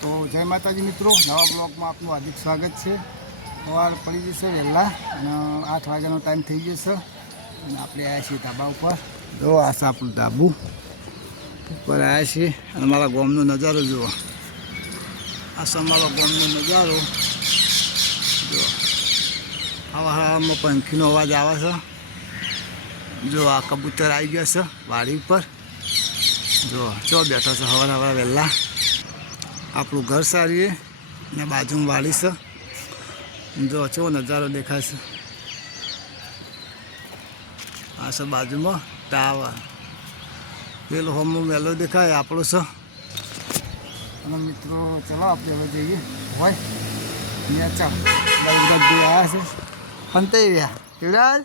તો જય માતાજી મિત્રો, નવા બ્લોગમાં આપનું હાર્દિક સ્વાગત છે। સવાર પડી જશે વહેલા અને 8 વાગ્યાનો ટાઈમ થઈ જશે અને આપણે આવ્યા છીએ ધાબા ઉપર। જો આ છે આપણું ધાબુ ઉપર આવ્યા છીએ અને મારા ગામનો નજારો જુઓ। આ છે અમારા ગામનો નજારો જો। હવામાં પંખીનો અવાજ આવે છે। જો આ કબૂતર આવી ગયા છે વાડી ઉપર। જો ચો બેઠો છે સવાર વહેલા। આપણું ઘર સારીએ ને બાજુમાં વાડી છે। જો ચો નજારો દેખાય છે। આ છે બાજુમાં ટાવર, પેલો હોમો મેલો દેખાય આપણો છે। અને મિત્રો ચલો આપણે હવે જઈએ હોય નેચા યુવરાજભાઈ આવ્યા છે ફંતાઈ રહ્યા। યુવરાજ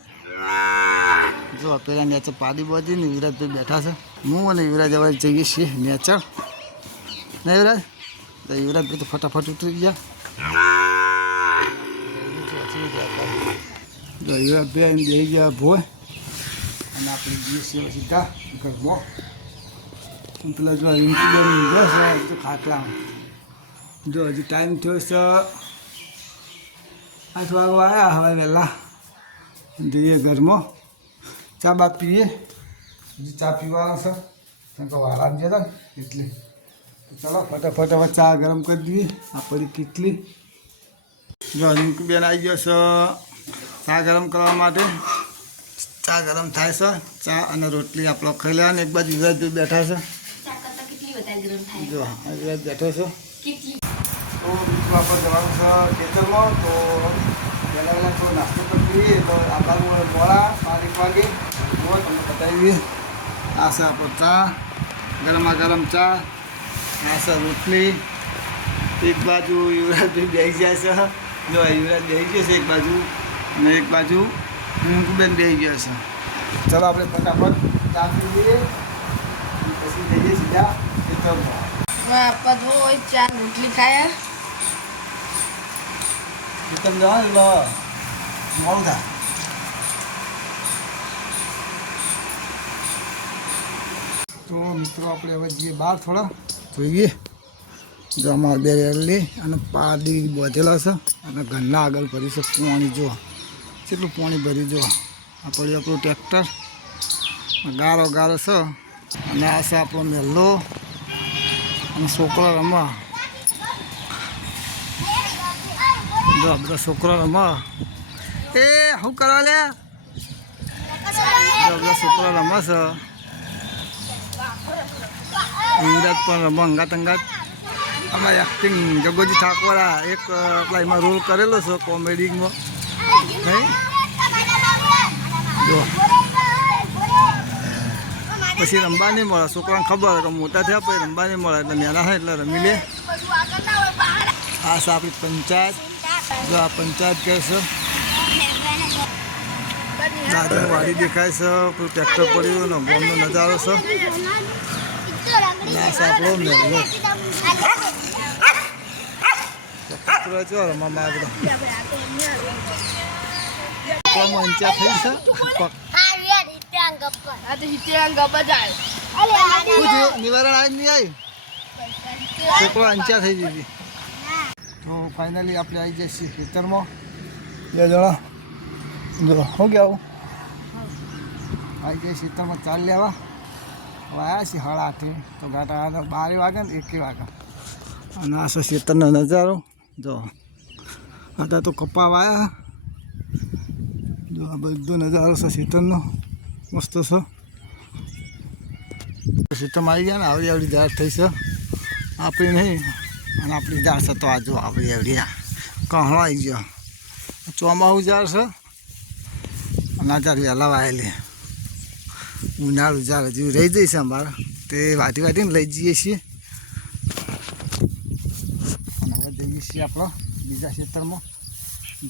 જો પેલા નેચર પાડી બાજી ને યુવરાજભાઈ બેઠા છે। હું અને યુવરાજ હવે જઈએ છીએ નેચર ને યુવરાજ। તો યુવરાજભાઈ તો ફટાફટ ઉતરી ગયા। તો યુવરાજભાઈ એમ જઈ ગયા ભોય અને આપણે જઈએ છીએ સીધા ઘરમાં। પેલા જો રીંકુબેન તો ખાટલામાં જો હજી ટાઈમ થયો છે 8 વાગવા આવ્યા। હવે વહેલા જઈએ ઘરમાં ચા બા પીએ। હજી ચા પીવાનો છે કારણ કે વાળા ગયા હતા ને એટલે ચાલો ફટાફટ હવે ચા ગરમ કરી દઈએ। આ પડી કેટલી જો રીંકુબેન આવી ગયો છે ચા ગરમ કરવા માટે। ચા ગરમ થાય છે, ચા અને રોટલી આપણો ખાઈ લેવાની। એક બાજુ યુવરાજભાઈ બેઠા છે જો યુવરાજ બેઠો છે। તો બીજું આપણે જવાનું છે ખેતરમાં। તો વહેલા વહેલા થોડો નાસ્તો કરી દઈએ તો આબાનું મોડા 5 વાગે જુઓ તમને બતાવીએ। આ છે આપણો ચા, ગરમા ગરમ ચા। આ છે રોટલી। એક બાજુ યુવરાજભાઈ બેસી જાય છે જો યુવરાજ બેસી ગયો છે એક બાજુ અને એક બાજુ રીંકુબેન બેસી ગયો છે। ચાલો આપણે ફટાફટ ચા પી લઈએ પછી જઈએ સીધા ખેતરમાં। આપા જો ચા રોટલી ખાયા ખેતરમાં જવાનું એટલે મોડું થાય। તો મિત્રો આપણે હવે જઈએ બહાર થોડા જોઈએ। જો અમારે બે રેલી અને પાડી બાંધેલા છે અને ઘરના આગળ ભરી છે પાણી। જો કેટલું પાણી ભરી જો આ પડ્યું આપણું ટ્રેક્ટર ગારો ગારો છે અને આ છે આપણો મેલ્લો અને છોકરો રમવા। જો બધા છોકરો રમવા એ શું કરવા લે બધા છોકરો રમવા છે। યુવરાજ પણ રમવા અંગાત અંગાત। આમાં એક્ટિંગ જગોજી ઠાકોરા એક આપણા એમાં રોલ કરેલો છે કોમેડીમાં નહીં જો પછી રમવા નહીં મળે છોકરાને ખબર કે મોટા થયા પછી રમવા નહીં મળે એટલે નાના હોય એટલે રમી લે। આ છે આપણી પંચાયત। જો આ પંચાયત કહે છે। દાદા વાડી દેખાય છે, પેલું ટ્રેક્ટર પડ્યું ને ગામનો નજારો છે। આ છે આપણો મેળો જો રમવામાં આગળ ઊંચા થઈ છે। નિવારણ આજ નહીં આવી છોકરો ઊંચા થઈ જતી। તો ફાઇનલી આપણે આવી જઈએ છીએ ખેતરમાં 2 જણા જો શું કહેવું આવી જઈએ ખેતરમાં ચાલ લેવા। હવે આવ્યા છીએ 8:30 તો ગાટા 12 વાગે ને 1 વાગે અને આ છે ખેતરનો નજારો જો। આટા તો કપા વાયા જો આ બધો નજારો છે ખેતરનો મસ્ત છે। ખેતરમાં આવી ગયા ને આવડી આવડી ઝાડ થઈ છે આપણી નહીં અને આપણી ઝાડ છે તો આ જો આવડી આવડી કહણો આવી ગયો ચોમાસું ઝાડ છે અને આ ઝાડ વહેલા વાયેલી ઉનાળું ઝાડ હજુ રહી જઈશે અમારે તે વાટી વાટીને લઈ જઈએ છીએ અને હવે જઈએ છીએ આપણો બીજા ખેતરમાં।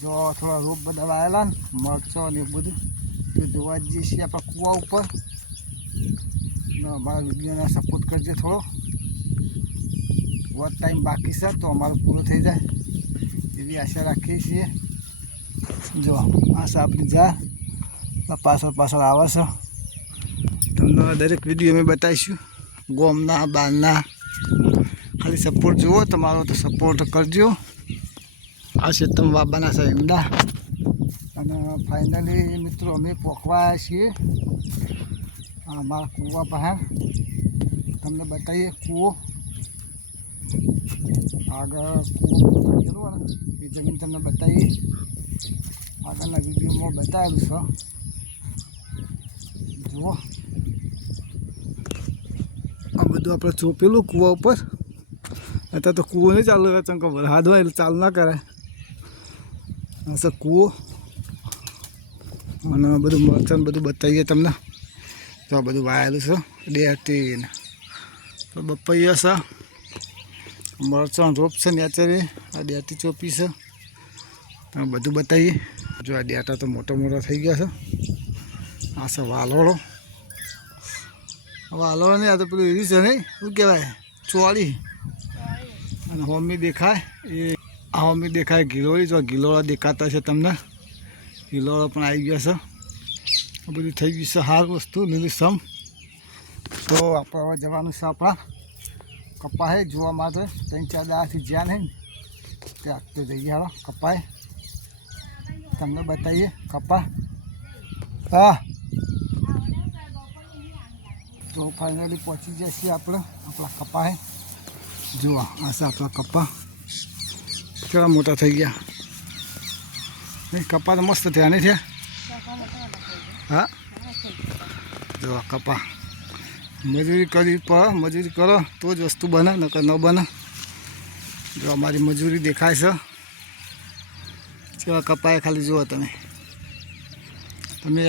જો થોડા રોપ બધા વાયેલા ને મરચો ને એવું બધું તો જોવા જઈએ છીએ આપણા કૂવા ઉપર। અમારા વિડીયોને સપોર્ટ કરજો થોડો बहुत टाइम बाकी है तो अमर पूरा थी जाए एवं आशा रखी छे। जो आशा अपनी जा पाछळ पाछळ आवे छे तमने दरेक विडियो में बताईशुं गामना बारना खाली ખાલી સપોર્ટ જુઓ તમારો તો સપોર્ટ કરજો. આ છે તમ બાબાના છે ઈંડા. અને ફાઇનલી મિત્રો અમે પોખવા આવ્યા છીએ અમારા કૂવા બહાર. તમને બતાવીએ કૂવો આગળ કૂવો ગયેલો ને એ જમીન તમને બતાવીએ. આગળના વિડીયોમાં બતાવેલું છે જુઓ. આ બધું આપણે ચોપેલું કૂવા ઉપર. અત્યારે તો કૂવો નહીં ચાલુ કરે ચંકો વરસાદ હોય એટલે ચાલુ ના કરાય. આ છે કૂવો અને બધું મરચાં બધું બતાવીએ તમને. તો આ બધું વાયેલું છે ડેટી ને તો બપૈયા છે મરચાં રોપ છે નેચરી. આ ડેટી ચોપી છે તમે બધું બતાવીએ. જો આ ડેટા તો મોટા મોટા થઈ ગયા છે. આ છે વાલોળો. વાલોળો નહીં આ તો પેલું એવી છે નહીં શું કહેવાય ચોળી. અને હોમી દેખાય એ આ હોમી દેખાય ગિલોળી. જો ગિલોળા દેખાતા છે તમને. ગિલોળા પણ આવી ગયા છે. આ બધું થઈ ગયું છે સાર વસ્તુ લીલીસમ. તો આપણે હવે જવાનું છે આપણા કપાએ જોવા માટે. 3-4 દાડાથી જ્યાં નહીં ત્યાં તો જઈએ હાલો કપાએ તમને બતાવીએ કપા. હા તો ફાઇનલી પહોંચી જાય છીએ આપણે આપણા કપાએ. જોવા આ છે આપણા કપા કેવા મોટા થઈ ગયા. નહીં કપા તો મસ્ત થયા નહીં થયા. હા જો કપા મજૂરી કરી પડે. મજૂરી કરો તો જ વસ્તુ બને નકર ન બને. જો અમારી મજૂરી દેખાય છે કેવા કપાએ. ખાલી જુઓ તમે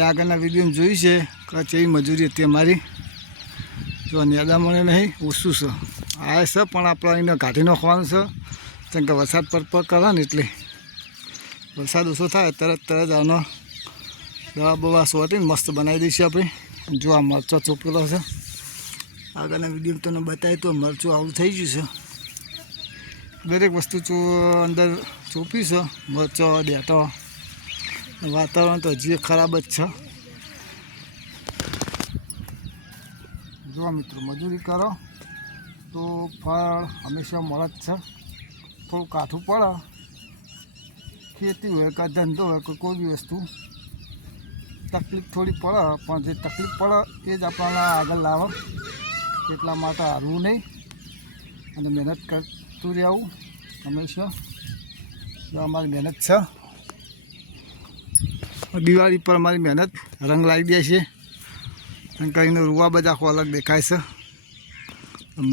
આગળના વિડીયોમાં જોઈ છે કે કેવી મજૂરી હતી અમારી. જો નેદા મળે નહીં ઓછું છે આ છે પણ આપણે એને કાઢી નાખવાનું છે કેમ કે વરસાદ પર કરે ને એટલે વરસાદ ઓછો થાય તરત આનો દવા બવા સોટીને મસ્ત બનાવી દઈશું આપણે. જો આ મરચાં ચોપેલો છે. આગળના વિડીયો તમને બતાવી તો મરચું આવું થઈ ગયું છે. દરેક વસ્તુ અંદર ચોપી છે. મરચો ડેટો. વાતાવરણ તો હજી ખરાબ જ છે. જો મિત્રો મજૂરી કરો તો ફળ હંમેશા મળે જ છે. થોડું કાઠું પડે ખેતી હોય કે ધંધો હોય કે કોઈ બી વસ્તુ તકલીફ થોડી પડે પણ જે તકલીફ પડે એ જ આપણને આગળ લાવે. એટલા માટે હારવું નહીં અને મહેનત કરતું રહેવું હંમેશા. જો અમારી મહેનત છે. દિવાળી પર અમારી મહેનત રંગ લાવી દે છે. કંઈનો રૂવા બધા આખો અલગ દેખાય છે.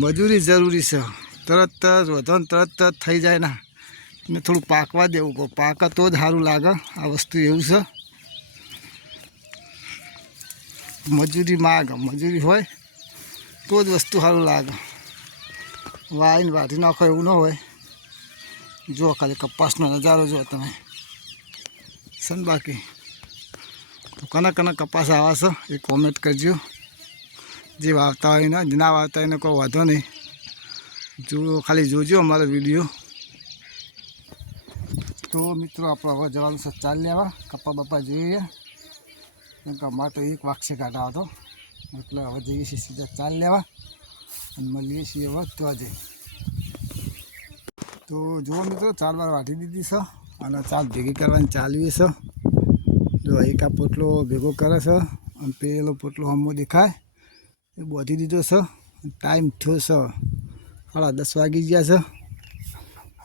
મજૂરી જરૂરી છે. તરત જ વધો તરત જ થઈ જાય ના એને થોડું પાકવા દેવું કહો. પાકે તો જ સારું લાગે. આ વસ્તુ એવું છે. મજૂરી માગ મજૂરી હોય તો જ વસ્તુ સારું લાગે. વાઈને વાઢી નાખો એવું ન હોય. જો ખાલી કપાસનો નજારો જો તમે સન. બાકી તો કના કપાસ આવા છે એ કોમેન્ટ કરજો. જે વાવતા હોય ને જ ના વાવતા હોય એને કોઈ વાંધો નહીં. જો ખાલી જોજો અમારો વિડીયો. તો મિત્રો આપણે હવે જવાનું છે ચાલ લેવા. કપા બપા જોઈએ કેમ કે અમારે તો 1 વાગશે કાઢા હતો એટલે હવે જઈએ છીએ સીધા ચાલ લેવા અને મળીએ છીએ હવે તો જઈ. તો જુઓ મિત્રો 4 વાર વાઢી દીધી છે અને ચાલ ભેગી કરવાની ચાલવી છે. જો એક આ પોટલો ભેગો કરે છે અને પેલો પોટલો હમો દેખાય એ બોધી દીધો છે. ટાઈમ થયો છે 10:30 વાગી ગયા છે.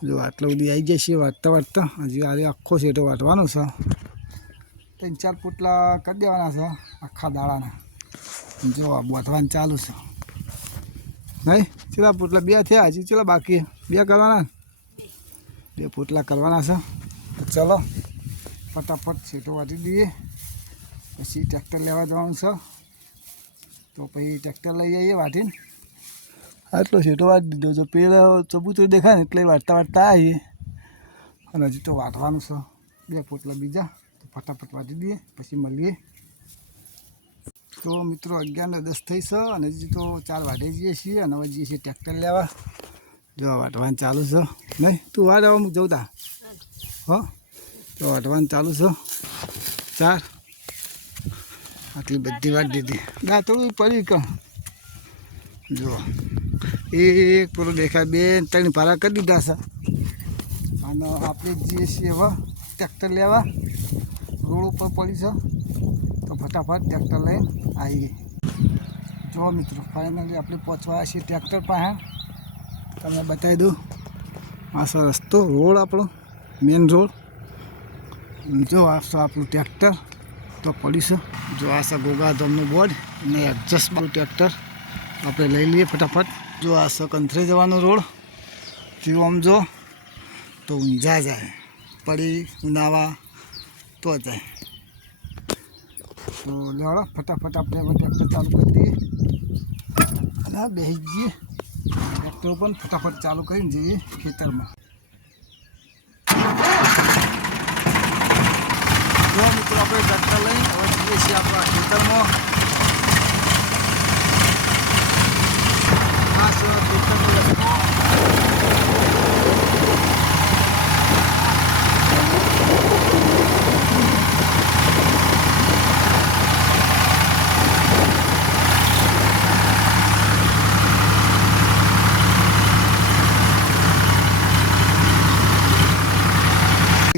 જો આટલો બધી આવી જાય છે વાટતા હજી આજે આખો સેટો વાટવાનો છે. 3-4 પોટલા કરી દેવાના છે આખા દાડાના. જો બોધવાનું ચાલુ છે. નહીં ચેલા પોટલા 2 થયા હજી ચેલા બાકી 2 કરવાના. 2 પોટલા કરવાના છે. ચલો ફટાફટ સેટો વાટી દઈએ પછી ટ્રેક્ટર લેવા જવાનું છે. તો પછી ટ્રેક્ટર લઈ જઈએ વાટીને. આટલો સેટો વાટી દીધો. જો પેલા ચબૂતરો દેખાય ને એટલે વાટતા આવીએ. અને હજી તો વાટવાનું છે 2 પોટલા બીજા. તો ફટાફટ વાટી દઈએ પછી મળીએ. તો મિત્રો 11 ને 10 થઈ છે અને હજી તો 4 વાટી જઈએ છીએ અને હવે જઈએ છીએ ટ્રેક્ટર લેવા. જો વાટવાનું ચાલુ છે. નહીં તું વાટ આવો હું જઉં તા. હો તો વાટવાનું ચાલુ છે. 4 આટલી બધી વાટ દીધી. દાંતોડું પડી કે જો એક પેલો દેખાય, બે ત્રણ ભાડા કરી દીધા છે. અને આપણે જઈએ છીએ હવે ટ્રેક્ટર લેવા. રોડ ઉપર પડી છે તો ફટાફટ ટ્રેક્ટર લઈને આવીએ. જો મિત્રો ફાઇનલી આપણે પહોંચવા છીએ ટ્રેક્ટર પાસે. તમને બતાવી દઉં, આ છે રસ્તો, રોડ આપણો મેઇન રોડ. જો આ છે આપણું ટ્રેક્ટર તો પડી છે. જો આ છે ગોગાધામનું બોર્ડ અને એડજસ્ટ બાજુ ટ્રેક્ટર આપણે લઈ લઈએ ફટાફટ. જો આ છે કંથરે જવાનો રોડ. જો આમ જો તો ઊંઝા જાય, પડી ઉનાવા તો જાય. તો લેવડો ફટાફટ આપણે હવે ટ્રેક્ટર ચાલુ કરી દઈએ અને બેસી જઈએ. ટ્રેક્ટર પણ ફટાફટ ચાલુ કરીને જઈએ ખેતરમાં. જો મિત્રો આપણે ટ્રેક્ટર લઈને હવે જઈએ છીએ આપણા ખેતરમાં. આ છે ખેતરનો રસ્તો.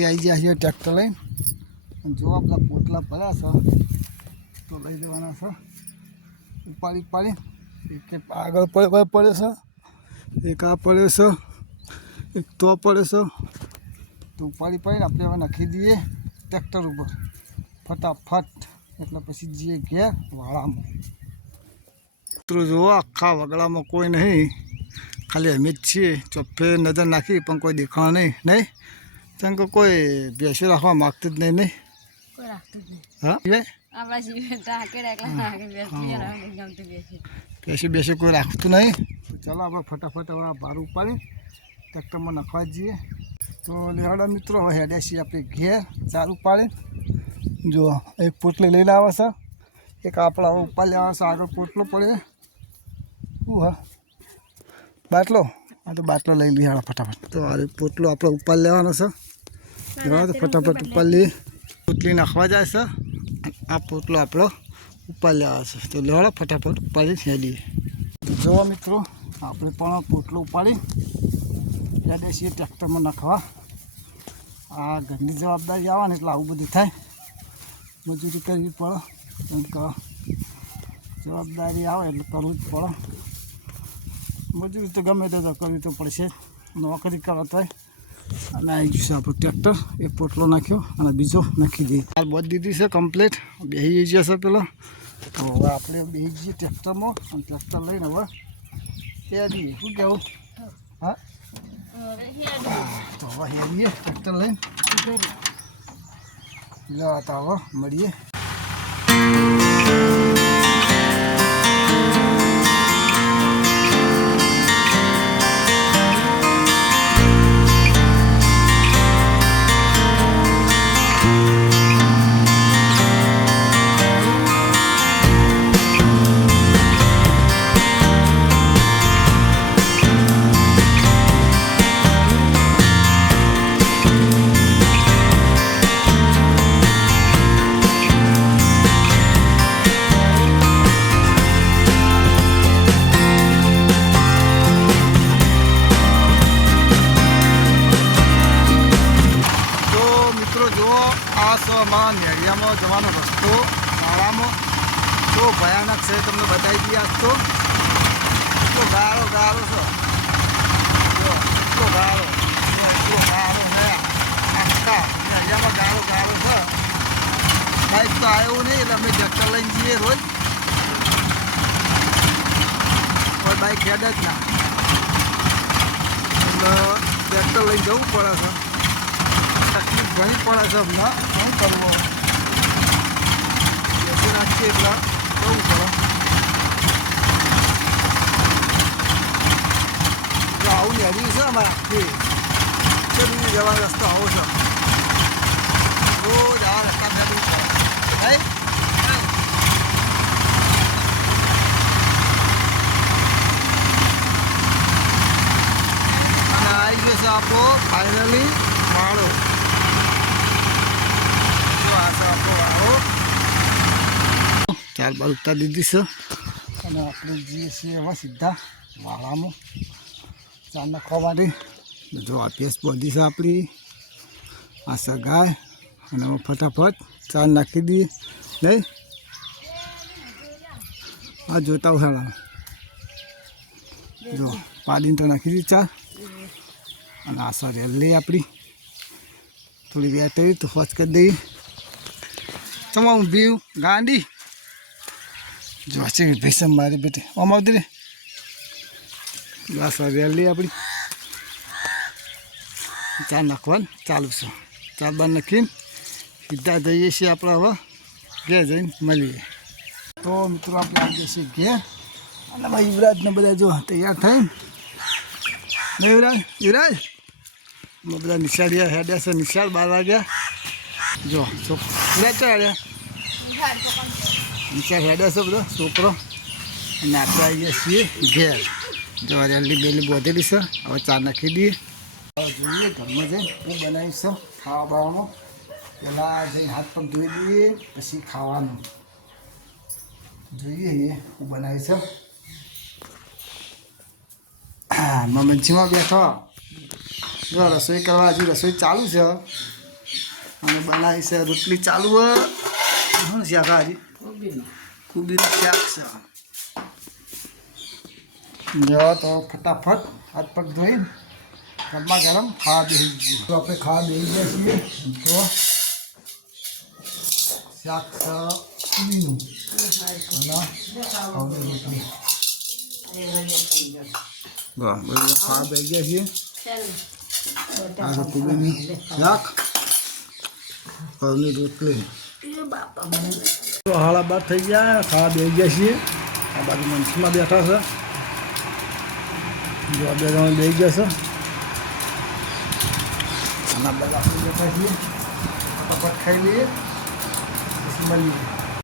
આવી ગયા છે ટ્રેક્ટર લઈને. જો આપણા પોટલા પડ્યા છે તો લઈ દેવાના છે. ઉપાડી એક આગળ પડ્યો છે, એક આ પડ્યો છે, એક તો પડ્યો છે. તો ઉપાડીને આપણે હવે નાખી દઈએ ટ્રેક્ટર ઉપર ફટાફટ. એટલે પછી જઈએ ઘેર વાળામાં. મિત્રો જુઓ આખા વગડામાં કોઈ નહીં, ખાલી અમે જ છીએ. ચોફે નજર નાખી પણ કોઈ દેખાવા નહીં. કેમ કે કોઈ બેસી રાખવા માગતું જ નહીં. હા બેસી કોઈ રાખતું નહીં. તો ચાલો આપણે ફટાફટ હવે ભાર ઉપાડી ટ્રેક્ટરમાં નાખવા જઈએ. તો લેવાડો મિત્રો હવે હેડ્યા છીએ આપણે ઘેર ચાર ઉપાડી. જો એક પોટલી લઈને આવે છે, એક આપણા હવે ઉપાડી લેવા છે. આગળ પોટલો પડે શું હા બાટલો. હા તો બાટલો લઈ લઈએ ફટાફટ. તો આ પોટલો આપણે ઉપાડી લેવાનો છે. તો ફટાફટ ઉપાડી લઈએ. પોટલી નાખવા જાય છે, આ પોટલો આપણો ઉપાડી લેવા છે. તો લેવાડો ફટાફટ ઉપાડી હેડીએ. જોવા મિત્રો આપણે પણ પોટલો ઉપાડી હેડે છીએ ટ્રેક્ટરમાં નાખવા. આ ઘરની જવાબદારી આવે ને એટલે આવું બધું થાય. મજૂરી કરવી પડે, જવાબદારી આવે એટલે કરવું જ પડે. મજૂરી તો ગમે તે કરવી તો પડશે, નોકરી કરવા તો. અને આવી ગયું છે આપણું ટ્રેક્ટર. એક પોટલો નાખ્યો અને બીજો નાખી દઈએ. હાલ બધી દીધી છે કમ્પ્લીટ. બેસી જશે પેલો. તો હવે આપણે બેસી જઈએ ટ્રેક્ટરમાં અને ટ્રેક્ટર લઈને હવે હેડીએ. શું કહેવું? હા તો હવે હેડીએ ટ્રેક્ટર લઈને. લો તો હવે મળીએ. અમારા નેડિયામાં જવાનો રસ્તો શાળામાં તો ભયાનક છે. તમને બતાવી દઈએ. આજ તો એટલો ગાળો છે, એટલો ગાળો છે આખા નેડિયામાં ગાળો છે. બાઇક તો આવ્યું નહીં એટલે અમે ટ્રેક્ટર લઈને જઈએ રોજ. કોઈ બાઇક હેડ જ ના એટલે ટ્રેક્ટર લઈને જવું પડે છે. તકલીફ ઘણી પડે છે હમણાં. શું કરવું? બેસી નાખીએ એટલે જવું પડે. જો આવું નેરી છે અમારે આખી ચલી જવાનો રસ્તો આવો છે. રોજ આવા રસ્તા ફેરવું પડે ભાઈ. અને આવી ગયો છે આપણો ફાઇનલી વાળો. જો આ છે આપણો વાળો. ચાર બાર ઉતારી દીધી છે અને આપણે જઈએ છીએ હવે સીધા વાળામાં ચા નાખવા માટે. જો આ ભેંસ બોધી છે આપણી, આ સગાય, અને હવે ફટાફટ ચા નાખી દઈએ નહીં. આ જોતા ઉઠાડા જો પાડીને તો નાખી દીધી ચા. અને આ સર લઈ આપણી થોડી વેટ કરી તો ફોચ કરી દઈએ. તમારું બીવ ગાંડી જો છે ભેસમ મારી બેટી આમ આવતી રે. જો આ સર લઈ આપણી ચા નાખવાનું ચાલુ છે. ચા બાર નાખીને સીધા જઈએ છીએ આપણે હવે ઘેર જઈને મળીએ. તો મિત્રો આપણે આવીએ છીએ ઘેર. અને ભાઈ યુવરાજને બધા જો તૈયાર થઈને નહીં યુવરાજ અમે બધા નિશાળિયા હેડ્યા છે. નિશાળ 12 વાગ્યા. જો યુવરાજ ચા હેડ્યા નિશાળ હેડ્યા છે બધા છોકરો. અને આપણે આવીએ છીએ ઘેર. જો રેલી બેલી બોધેલી છે. હવે ચા નાખી દઈએ. હવે જોઈએ ઘરમાં જઈને હું બનાવીશ ખાવા બાવામાં. પહેલાં જઈને હાથ પગ ધોઈ દઈએ પછી ખાવાનું જોઈએ હું બનાવીશ. મમ્મીજીમાં બેઠો જો રસોઈ કરવા. હજુ રસોઈ ચાલુ છે અને બનાવી છે રોટલી ચાલુ શું શાક હજી કુબીનું શાક છે. જો તો ફટાફટ હાથ પગ ધોઈને ગરમા ગરમ ખાવા બેસી ગયું. તો આપણે ખાવા બેસી ગયા છીએ. તો શાક છે કુબીનું અને રોટલી. બધું ખાવા બેસી ગયા છીએ. આ તો કુબીની શાક ઘઉંની રોટલી. તો 12:30 થઈ ગયા. ખાવા બેસી ગયા છીએ. આ બાજુ મંચમાં બેઠા છે. જો 2 જણા બેસી ગયા છે. અને બધા આપણે બેઠા છીએ. ફટાફટ ખાઈ લઈએ પછી મળીએ.